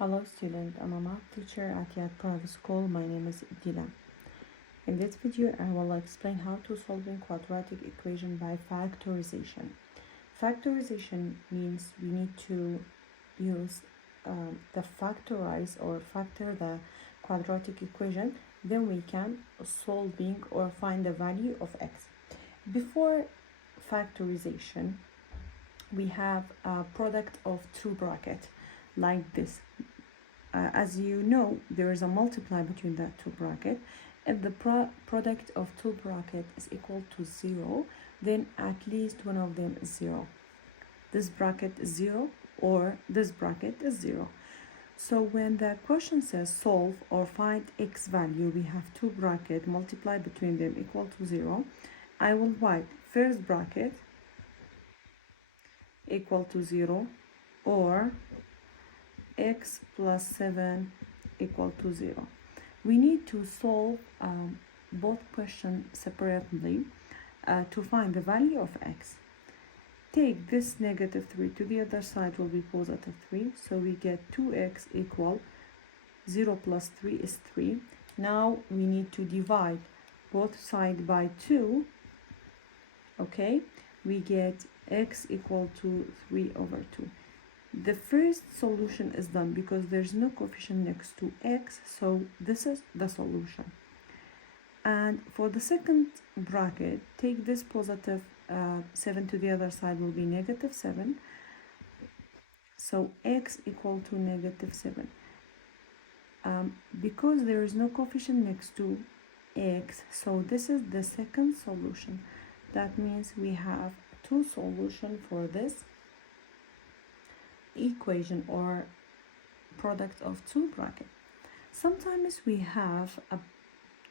Hello student, I'm a math teacher at Yad Private School. My name is T.Dilan. In this video, I will explain how to solve a quadratic equation by factorization. Factorization means we need to use the factorize or factor the quadratic equation, then we can solving or find the value of x. Before factorization, we have a product of two brackets like this. As you know, there is a multiply between the two brackets. If the product of two brackets is equal to 0, then at least one of them is 0. This bracket is 0 or this bracket is 0. So when the question says solve or find x value, we have two brackets, multiply between them equal to 0. I will write first bracket equal to 0 or x plus 7 equal to 0. We need to solve both questions separately to find the value of x. Take this negative 3 to the other side will be positive 3. So we get 2x equal 0 plus 3 is 3. Now we need to divide both sides by 2. Okay, we get x equal to 3 over 2. The first solution is done because there's no coefficient next to x, so this is the solution. And for the second bracket, take this positive 7 to the other side will be negative 7. So x equal to negative 7. Because there is no coefficient next to x, so this is the second solution. That means we have two solutions for this equation or product of two brackets. Sometimes we have a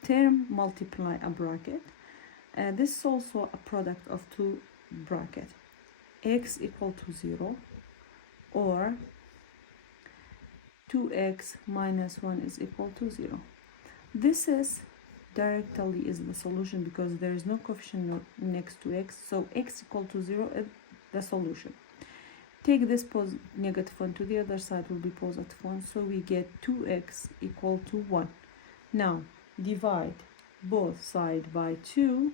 term multiply a bracket. This is also a product of two brackets. X equal to 0 or 2x minus 1 is equal to 0. This is directly is the solution because there is no coefficient next to x, so x equal to 0 is the solution. Take this negative 1 to the other side will be positive 1, so we get 2x equal to 1. Now divide both sides by 2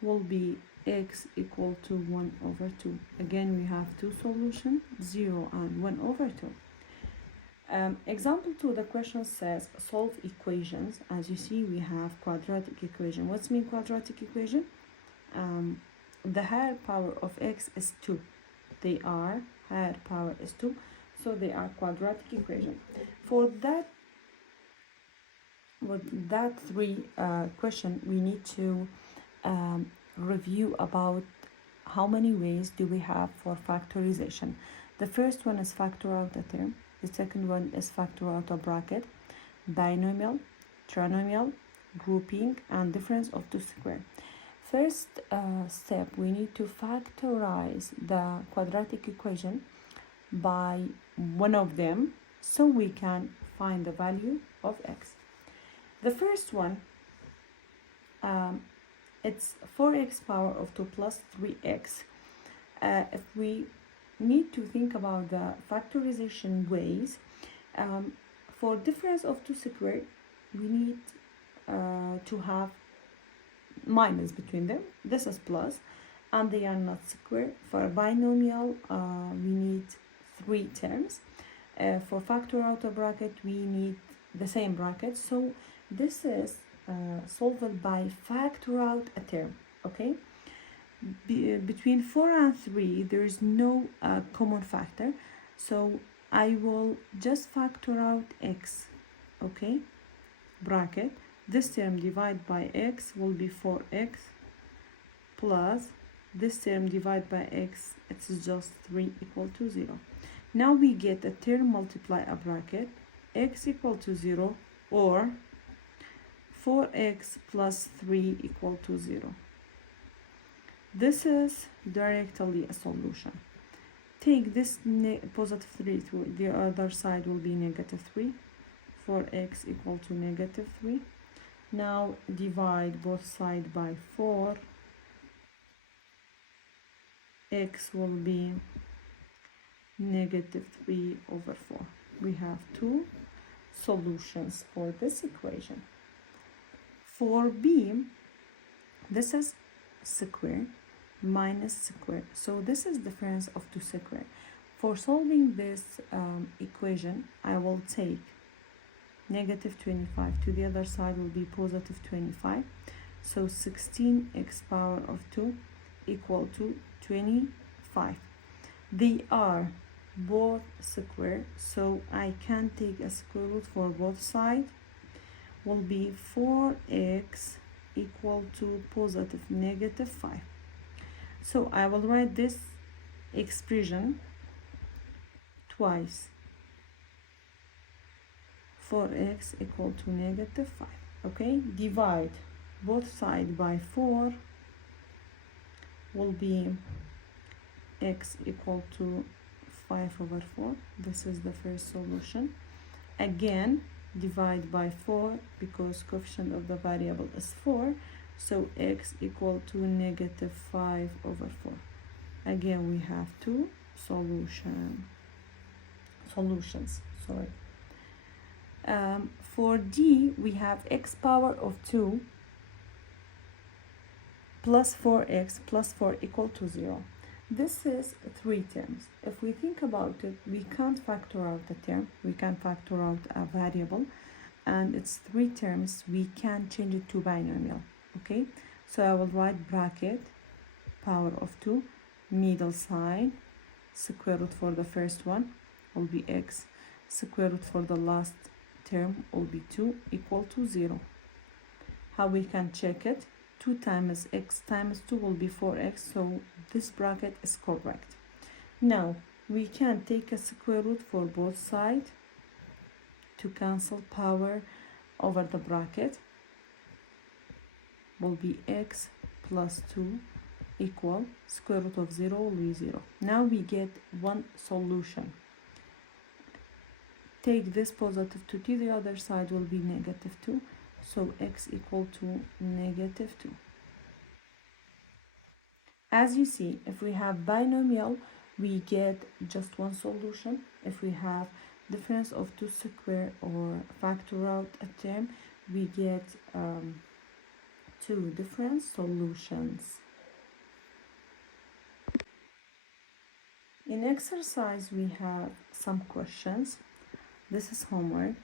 will be x equal to 1 over 2. Again, we have two solutions, 0 and 1 over 2. Example 2, the question says solve equations. As you see, we have quadratic equation. What's mean quadratic equation? The higher power of x is 2. They are higher power is 2, so they are quadratic equation. For that three question, we need to review about how many ways do we have for factorization. The first one is factor out a term. The second one is factor out a bracket, binomial, trinomial, grouping, and difference of two squares. First step, we need to factorize the quadratic equation by one of them so we can find the value of x. The first one, it's 4x power of 2 plus 3x. If we need to think about the factorization ways, for difference of two squares, we need to have minus between them. This is plus and they are not square. For a binomial, we need 3 terms. For factor out a bracket, we need the same bracket. So this is solved by factor out a term. Okay, between 4 and 3 there is no common factor, so I will just factor out x. Okay, bracket, this term divided by x will be 4x plus this term divided by x, it's just 3 equal to 0. Now we get a term multiply a bracket, x equal to 0 or 4x plus 3 equal to 0. This is directly a solution. Take this positive 3 to the other side will be negative 3. 4x equal to negative 3. Now divide both sides by 4. X will be negative 3 over 4. We have two solutions for this equation. For b, this is square minus square, so this is difference of two square. For solving this equation, I will take negative 25 to the other side will be positive 25, so 16x power of 2 equal to 25. They are both square, so I can take a square root for both sides. Will be 4x equal to positive negative 5. So I will write this expression twice. 4x equal to negative 5. Okay, divide both sides by 4 will be x equal to 5 over 4. This is the first solution. Again, divide by 4 because coefficient of the variable is 4, so x equal to negative 5 over 4. Again, we have two solutions. For d, we have x power of 2 plus 4x plus 4 equal to 0. This is three terms. If we think about it, we can't factor out a term. We can factor out a variable, and it's three terms. We can change it to binomial. Okay, so I will write bracket power of 2, middle sign, square root for the first one will be x, square root for the last term will be 2 equal to 0. How we can check it? 2 times x times 2 will be 4x, so this bracket is correct. Now we can take a square root for both sides to cancel power over the bracket. Will be x plus 2 equal square root of 0 will be 0. Now we get one solution. Take this positive 2 to the other side will be negative 2. So x equal to negative 2. As you see, if we have binomial, we get just one solution. If we have difference of two square or factor out a term, we get two different solutions. In exercise, we have some questions. This is homework.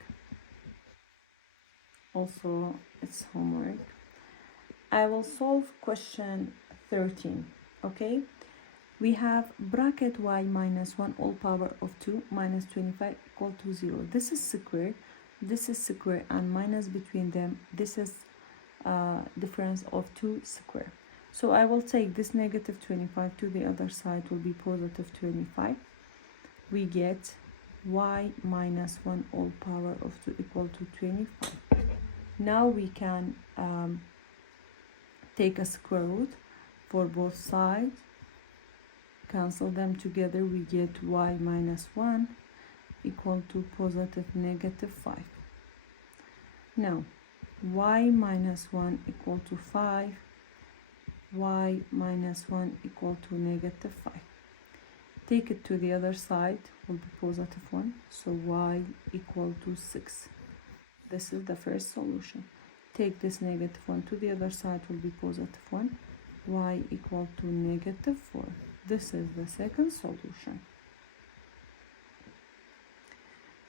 Also, it's homework. I will solve question 13. Okay, we have bracket y minus 1 all power of 2 minus 25 equal to 0. This is square, and minus between them, this is difference of 2 square. So I will take this negative 25 to the other side will be positive 25. We get y minus 1 all power of 2 equal to 25. Now we can take a square root for both sides, cancel them together, we get y minus 1 equal to positive negative 5. Now y minus 1 equal to 5, y minus 1 equal to negative 5. Take it to the other side will be positive 1, so y equal to 6. This is the first solution. Take this negative 1 to the other side will be positive 1, y equal to negative 4. This is the second solution.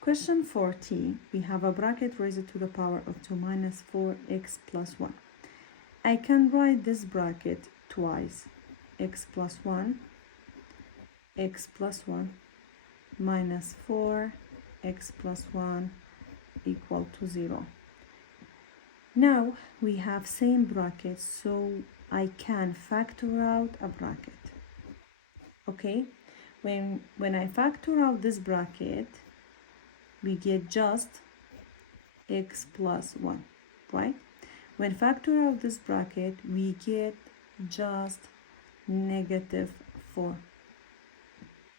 Question 14, we have a bracket raised to the power of 2 minus 4x plus 1. I can write this bracket twice. X plus 1 minus 4 x plus 1 equal to 0. Now we have same bracket, so I can factor out a bracket. Okay, when I factor out this bracket, we get just x plus 1, right? When factor out this bracket, we get just negative 4.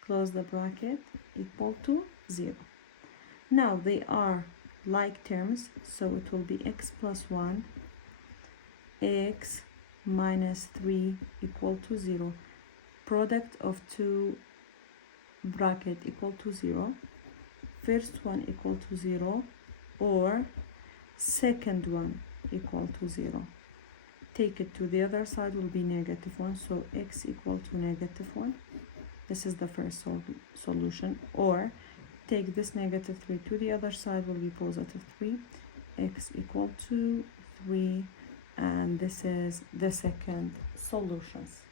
Close the bracket, equal to 0. Now they are like terms, so it will be x plus 1, x minus 3 equal to 0. Product of two bracket equal to 0, first one equal to 0, or second one equal to 0. Take it to the other side will be -1, so x equal to -1. This is the first solution. Or take this -3 to the other side will be +3, x equal to 3, and this is the second solutions.